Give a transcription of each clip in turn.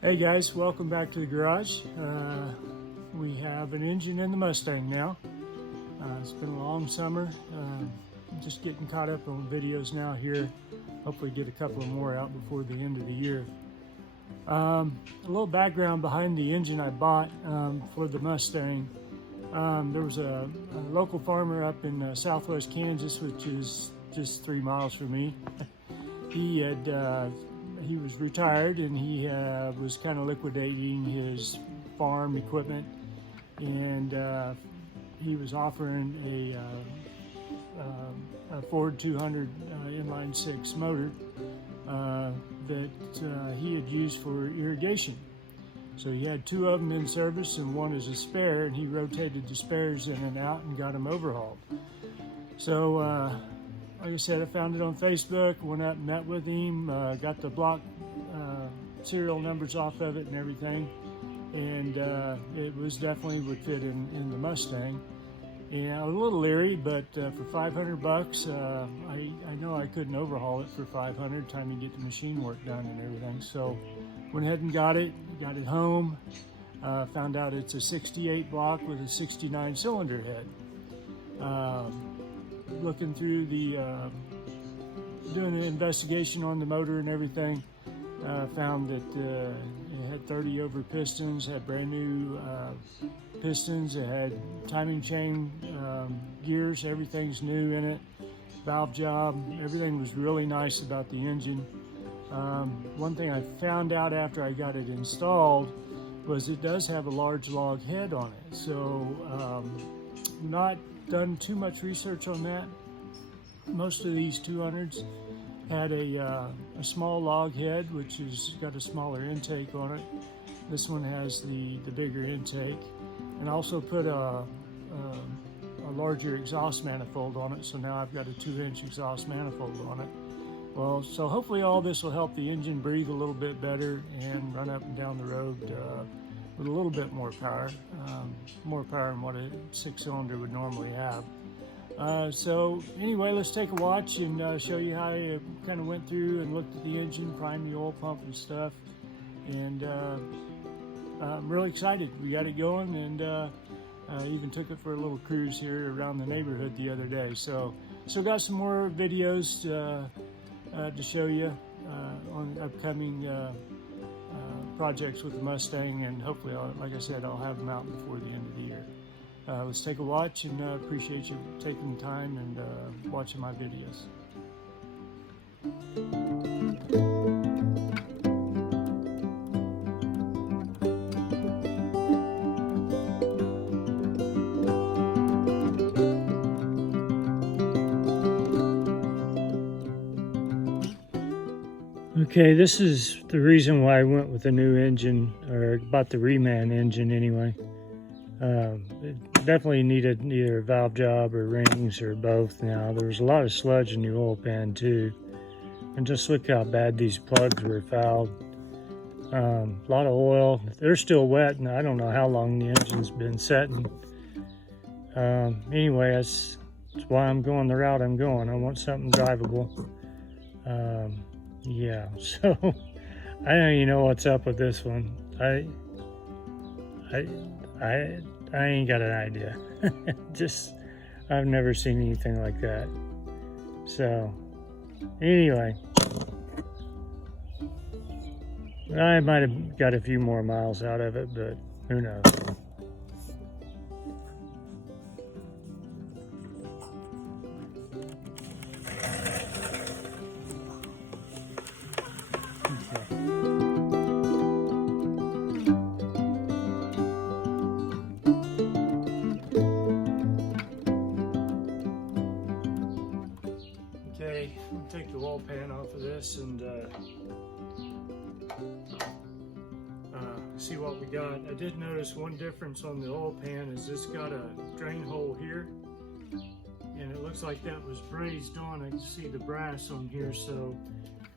Hey guys, welcome back to the garage. We have an engine in the Mustang now. It's been a long summer. Just getting caught up on videos now here. Hopefully get a couple more out before the end of the year. A little background behind the engine I bought for the Mustang. There was a local farmer up in southwest Kansas, which is just 3 miles from me. He was retired and he was kind of liquidating his farm equipment, and he was offering a Ford 200 inline six motor that he had used for irrigation. So he had 2 of them in service and 1 as a spare, and he rotated the spares in and out and got them overhauled. So like I said, I found it on Facebook, went up and met with him, got the block serial numbers off of it and everything, and it was definitely would fit in the Mustang. And I was a little leery, but for $500, I know I couldn't overhaul it for $500, time to get the machine work done and everything. So went ahead and got it home, found out it's a 68 block with a 69 cylinder head. Looking through doing an investigation on the motor and everything, found that it had 30 over pistons, had brand new pistons, it had timing chain gears, everything's new in it, valve job, everything was really nice about the engine. One thing I found out after I got it installed was it does have a large log head on it, so not done too much research on that. Most of these 200s had a small log head, which has got a smaller intake on it. This one has the bigger intake, and also put a larger exhaust manifold on it. So now I've got a 2-inch exhaust manifold on it. Well, so hopefully all this will help the engine breathe a little bit better and run up and down the road with a little bit more power than what a 6-cylinder would normally have. So anyway, let's take a watch and show you how I kind of went through and looked at the engine, primed the oil pump and stuff. And I'm really excited. We got it going, and even took it for a little cruise here around the neighborhood the other day. So got some more videos to show you on upcoming projects with the Mustang, and hopefully, like I said, I'll have them out before the end of the year. Let's take a watch, and appreciate you taking the time and watching my videos. Okay, this is the reason why I went with a new engine, or bought the reman engine anyway. It definitely needed either a valve job or rings or both. Now there was a lot of sludge in the oil pan too, and just look how bad these plugs were fouled. A lot of oil. They're still wet, and I don't know how long the engine's been setting. Anyway, that's why I'm going the route I'm going. I want something drivable. Yeah, so I don't even know what's up with this one. I ain't got an idea. Just, I've never seen anything like that. So anyway, I might have got a few more miles out of it, but who knows. Okay, I'll take the oil pan off of this and see what we got. I did notice one difference on the oil pan is this got a drain hole here, and it looks like that was brazed on. I can see the brass on here, so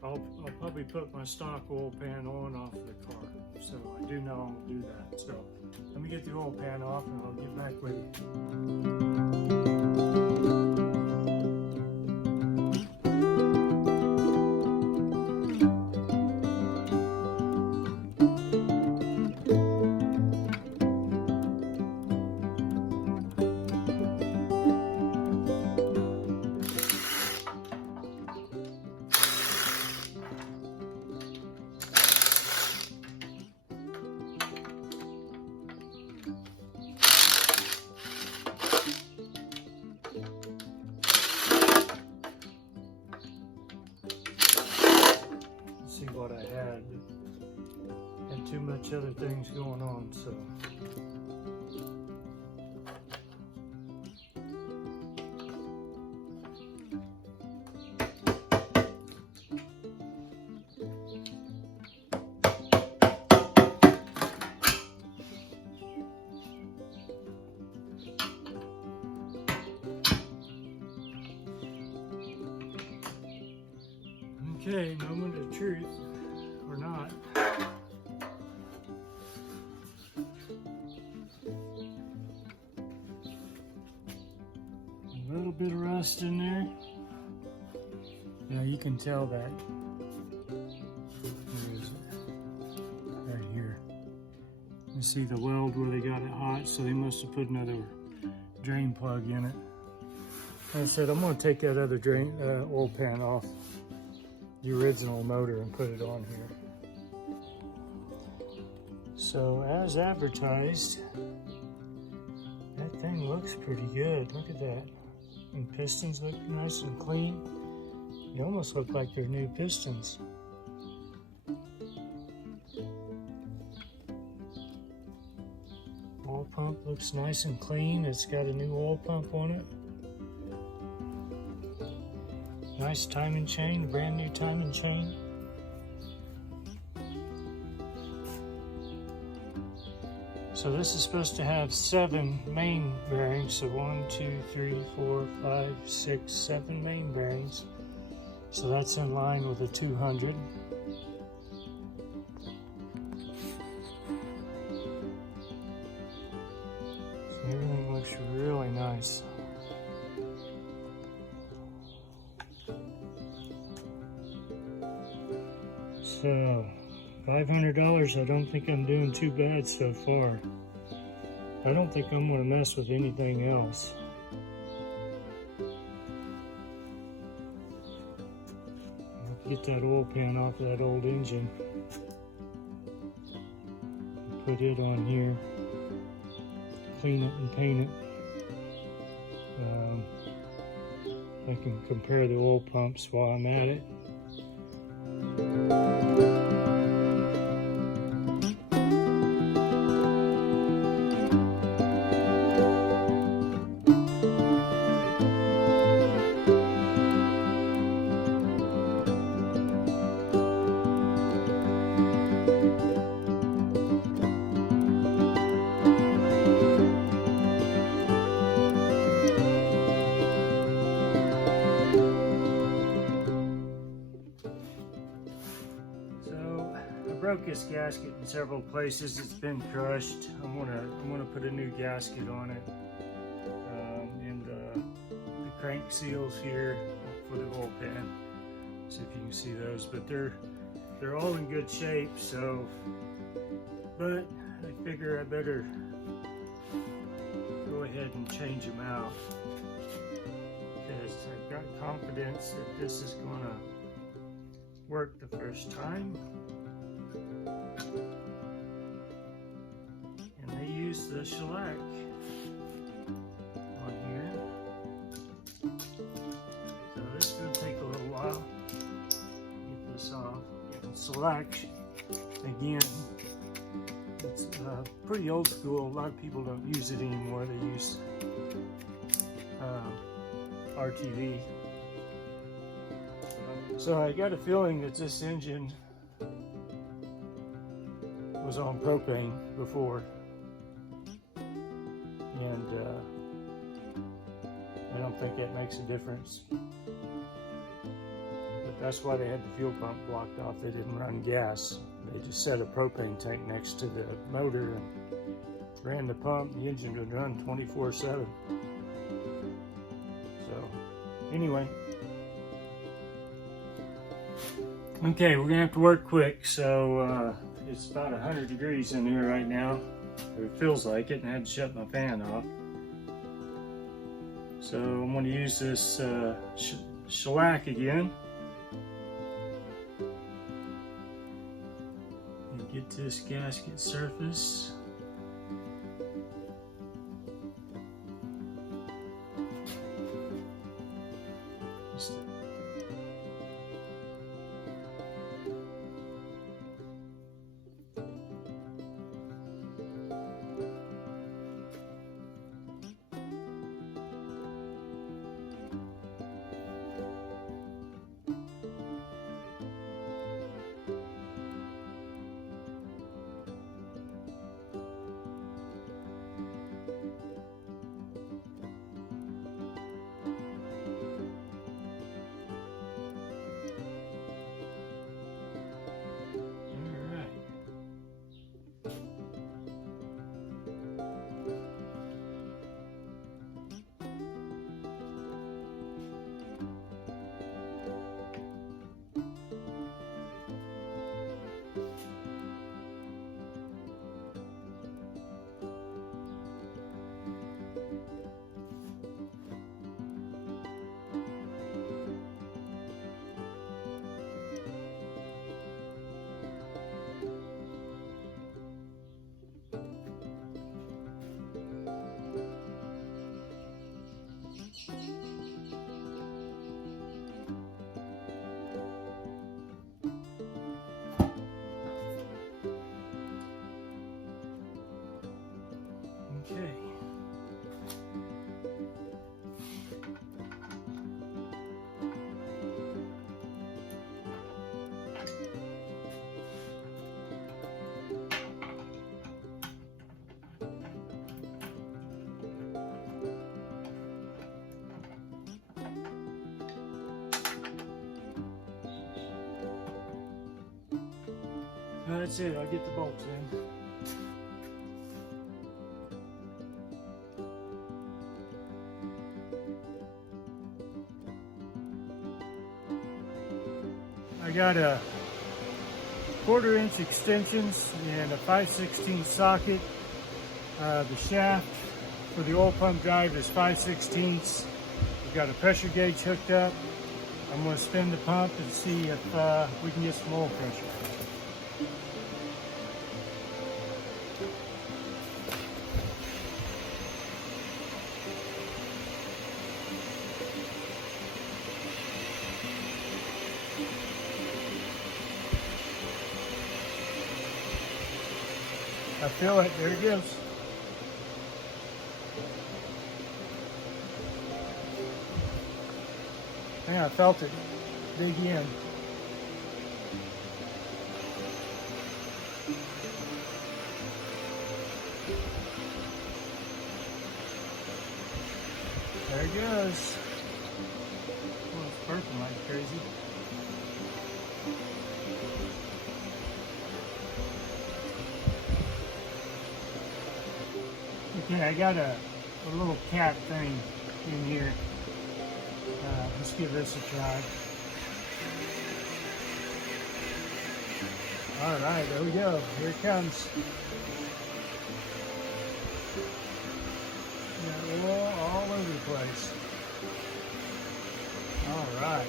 I'll probably put my stock oil pan on off of the car. So I do know I'll do that. So let me get the oil pan off and I'll get back with you. too much other things going on, so. Okay, moment of truth, or not. A little bit of rust in there. Now you can tell that. Where is it? Right here. You see the weld where they got it hot, so they must have put another drain plug in it. Like I said, I'm going to take that other drain oil pan off the original motor and put it on here. So as advertised, that thing looks pretty good. Look at that. And pistons look nice and clean. They almost look like they're new pistons. Oil pump looks nice and clean. It's got a new oil pump on it. Nice timing chain, brand new timing chain. So this is supposed to have 7 main bearings. So 1, 2, 3, 4, 5, 6, 7 main bearings. So that's in line with a 200. So everything looks really nice. So, $500, I don't think I'm doing too bad so far. I don't think I'm going to mess with anything else. I'll get that oil pan off of that old engine. Put it on here. Clean it and paint it. I can compare the oil pumps while I'm at it. Broke this gasket in several places. It's been crushed. I'm gonna put a new gasket on it, and the crank seals here for the oil pan. See if you can see those, but they're all in good shape. So, but I figure I better go ahead and change them out because I've got confidence that this is gonna work the first time. And they use the shellac on here. So this is going to take a little while to get this off. And shellac, again, it's pretty old school. A lot of people don't use it anymore. They use RTV. So I got a feeling that this engine was on propane before, and I don't think that makes a difference, but that's why they had the fuel pump blocked off. They didn't run gas. They just set a propane tank next to the motor and ran the pump. The engine would run 24/7. So anyway, okay, we're gonna have to work quick. So it's about 100 degrees in here right now. It feels like it, and I had to shut my fan off. So I'm going to use this shellac again. And get this gasket surface. Okay. That's it, I'll get the bolts in. I got a 1/4 inch extensions and a 5/16 socket. The shaft for the oil pump drive is 5/16. We've got a pressure gauge hooked up. I'm going to spin the pump and see if we can get some oil pressure. I feel it, there it goes. Yeah, I felt it dig in. There it goes. Oh, it's burping like crazy. Okay, I got a little cap thing in here. Let's give this a try. All right, there we go. Here it comes. Got oil all over the place. All right.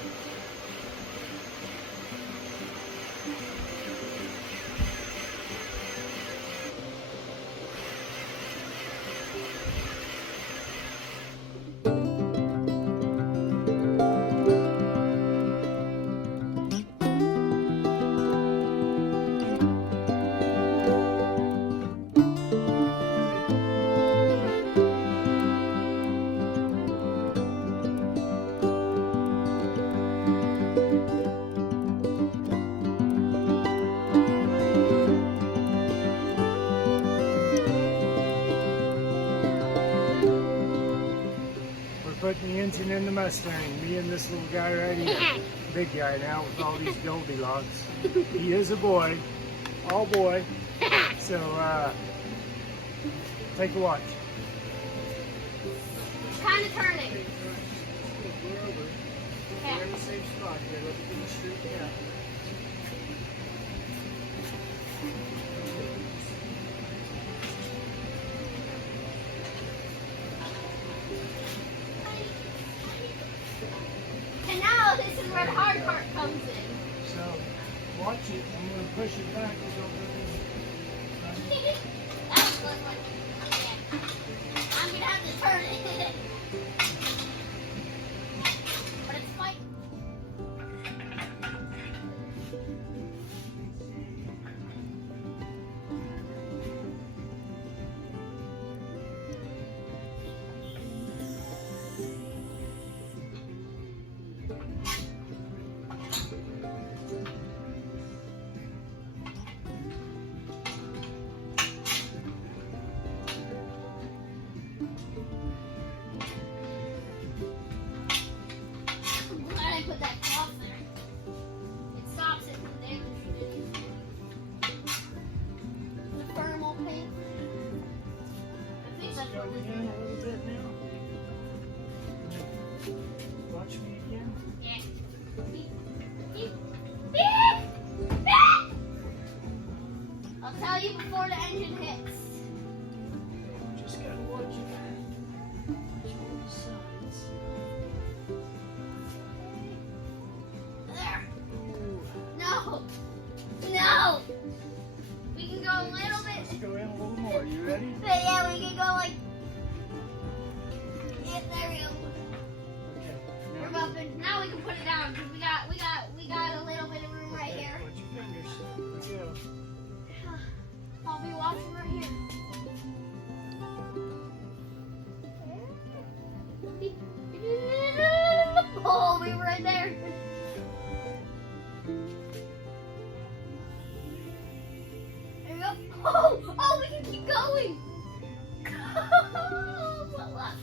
Putting the engine in the Mustang, me and this little guy right here, big guy now with all these Goldilocks. He is a boy, all boy, so take a watch. Kind of turning. We're over. We're in the same spot here, let me get it straightened out. And now this is where the hard part comes in. So, watch it. I'm going to push it back a little bit. That's what I'm going to have to turn it. But it's like... Put that cloth there. It stops it from damaging the thermal paint. I think that's what Go we're in doing. a little bit now. Watch me again. Yeah. I'll tell you before the engine hits. Just gotta watch it. Watch all the sides. There. No. No. We can go a little bit. Let's go in a little more. You ready? But yeah, we can go like. Yeah, there we go. Okay. We're bumping. Now we can put it down because we got a little bit of room right here. Watch your fingers. Here we go. I'll be watching right here. Oh, we can keep going. What luck.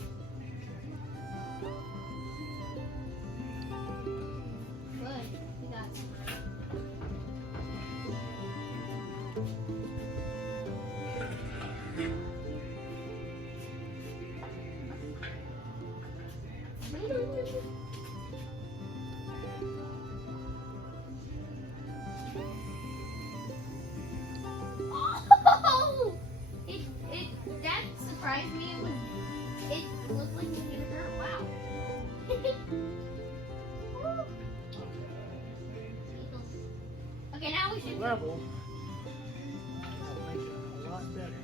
Good. We got Oh! That surprised me. It looked like it hit her. Wow. Okay, now we should. Level. That'll make it a lot better.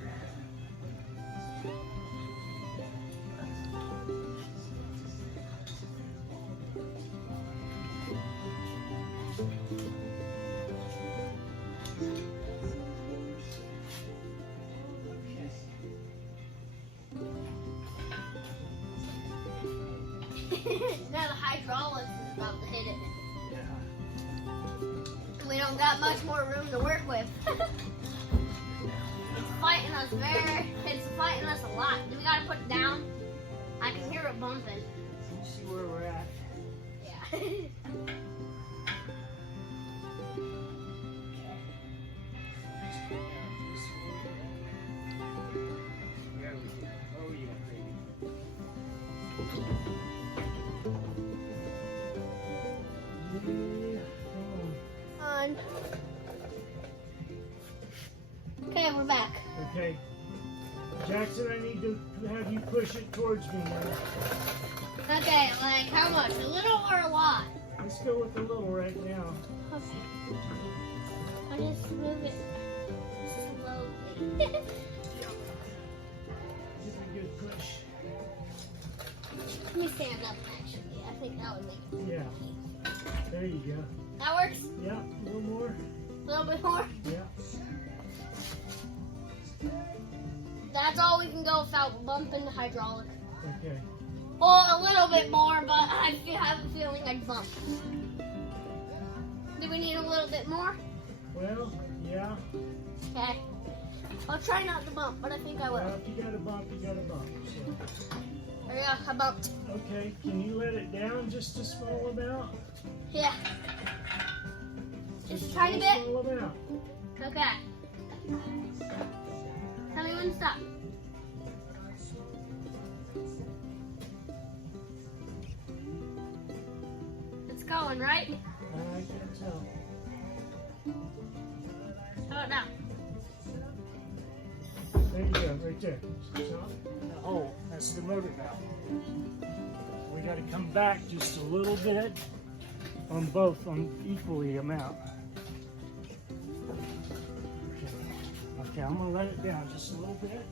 Now the hydraulics is about to hit it. Yeah. We don't got much more room to work with. It's fighting us a lot. Do we gotta put it down? I can hear it bumping. Let's see where we're at. Yeah. There we go. Oh yeah, baby. On. Okay, we're back. Okay. Jackson, I need to have you push it towards me now. Okay, like how much? A little or a lot? Let's go with a little right now. Okay. I'll just move it slowly. Give it a good push. Let me stand up actually. I think that would make it. Yeah. There you go. That works? Yeah, a little more. A little bit more? Yeah. That's all we can go without bumping the hydraulic. Okay. Well, a little bit more, but I have a feeling I'd bump. Do we need a little bit more? Well, yeah. Okay. I'll try not to bump, but I think I will. Well, if you got a bump, you got a bump. So. There you go, I bumped. Okay, can you let it down just a small amount? Yeah. Just a a tiny bit? small amount. Okay. Tell me when to stop. It's going, right? I can tell. How about now? There you go, right there. Oh, that's the motor valve. We got to come back just a little bit on both, on equally amount. Okay, I'm gonna let it down just a little bit.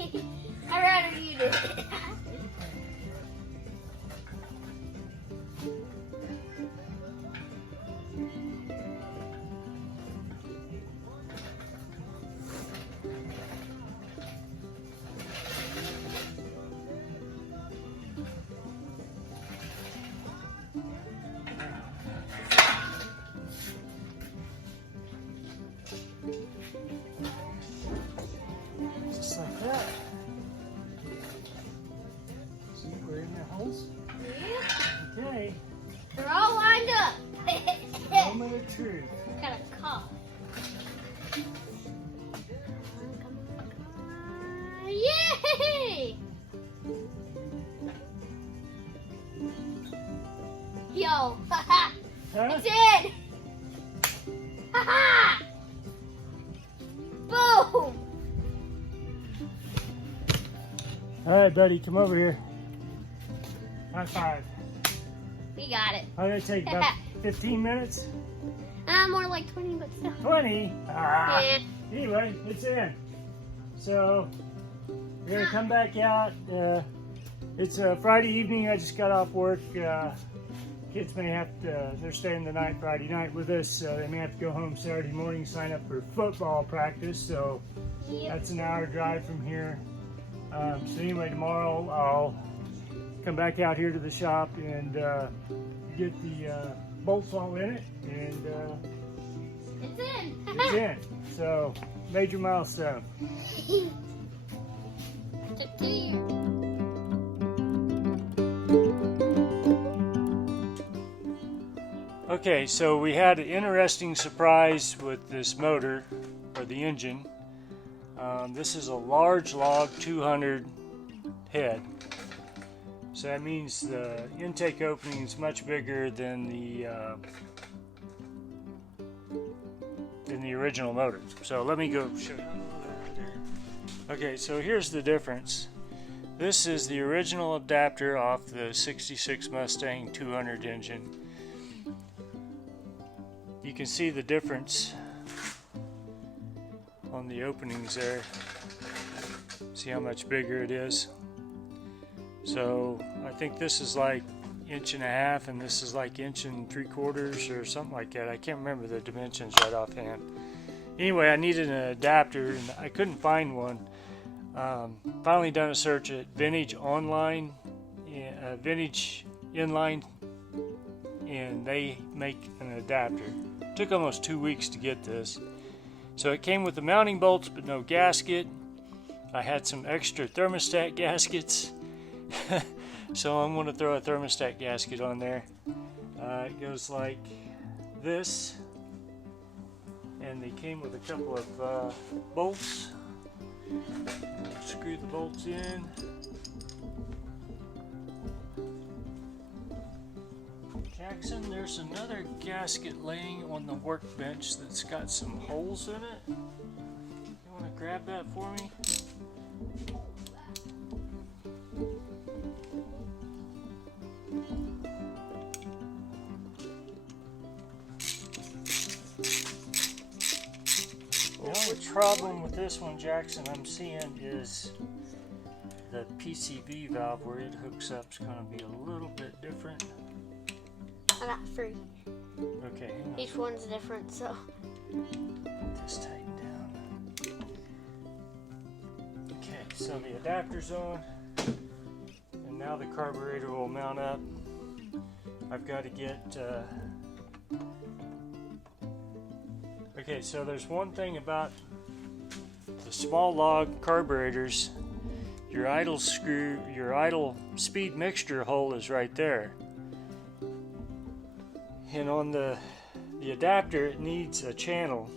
Okay. I'd rather you do it. Just like that. See, we're in the holes. Yeah. Okay, They're all lined up. moment of truth. Got a cough. Yay! Yo, haha, Huh? it's in! Haha! Boom! All right, buddy, come over here. High five. We got it. How did it take? About 15 minutes? More like 20, but still. 20? Ah. Yeah. Anyway, it's in. So, we're going to come back out. It's a Friday evening. I just got off work. Kids may have to, they're staying the night Friday night with us. They may have to go home Saturday morning, sign up for football practice. So, Yep. that's an hour drive from here. So anyway, tomorrow I'll come back out here to the shop and get the bolts all in it, and It's in. it's in. So major milestone. Took 2 years. Okay, so we had an interesting surprise with this motor, or the engine. This is a large log 200 head. So that means the intake opening is much bigger than the original motor. So let me go show you. Okay, so here's the difference. This is the original adapter off the 66 Mustang 200 engine. You can see the difference on the openings there. See how much bigger it is? So I think this is like 1.5 inches and this is like 1 3/4 or something like that. I can't remember the dimensions right offhand. Anyway, I needed an adapter and I couldn't find one. Finally done a search at Vintage Online, Vintage Inline, and they make an adapter. It took almost 2 weeks to get this. So it came with the mounting bolts but no gasket. I had some extra thermostat gaskets. So I'm going to throw a thermostat gasket on there. It goes like this. And they came with a couple of bolts. Screw the bolts in. Jackson, there's another gasket laying on the workbench that's got some holes in it. You want to grab that for me? The only problem with this one, Jackson, I'm seeing is the PCV valve where it hooks up is going to be a little bit different. I got 3. Okay, hang on. Each one's different, so. Get this tightened down. Okay, so the adapter's on, and now the carburetor will mount up. I've got to get. Okay, so there's one thing about the small log carburetors. Your idle screw, your idle speed mixture hole is right there. And on the adapter, it needs a channel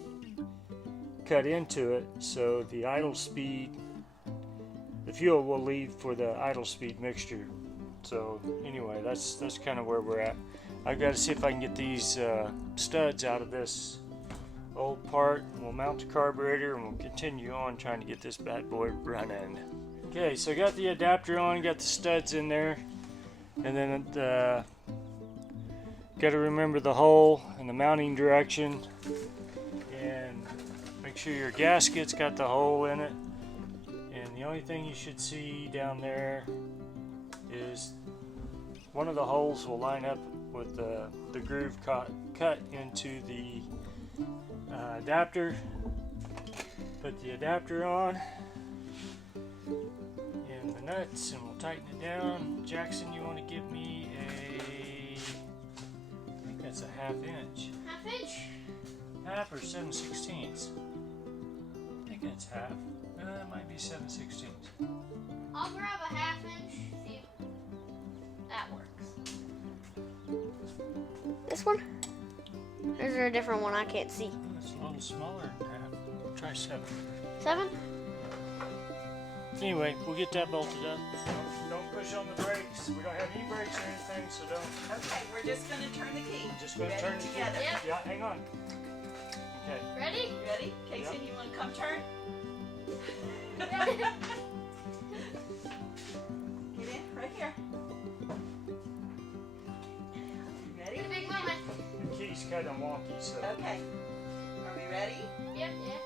cut into it, so the idle speed, the fuel will leave for the idle speed mixture. So anyway, that's kind of where we're at. I've got to see if I can get these studs out of this old part. We'll mount the carburetor and we'll continue on trying to get this bad boy running. Okay, so I got the adapter on, got the studs in there, and then got to remember the hole and the mounting direction, and make sure your gasket's got the hole in it. And the only thing you should see down there is one of the holes will line up with the groove cut into the adapter. Put the adapter on and the nuts, and we'll tighten it down. Jackson, you want to give me I think that's a 1/2 inch. 1/2 inch? 1/2 or 7/16. I think that's 1/2. It might be 7/16. I'll grab a 1/2 inch. See if that works. This one? Or is there a different one I can't see? It's a little smaller than 1/2. Try 7. 7? Anyway, we'll get that bolted up. Don't push on the brakes. We don't have any brakes or anything, so don't. Okay, we're just going to turn the key. Just going to Ready turn it together. Yep. Yeah, hang on. Okay. Ready? You ready? Casey, Yep. you want to come turn? Get in, right here. You ready? It's a big moment. The key's kind of wonky, so. Okay. Are we ready? Yep, yeah.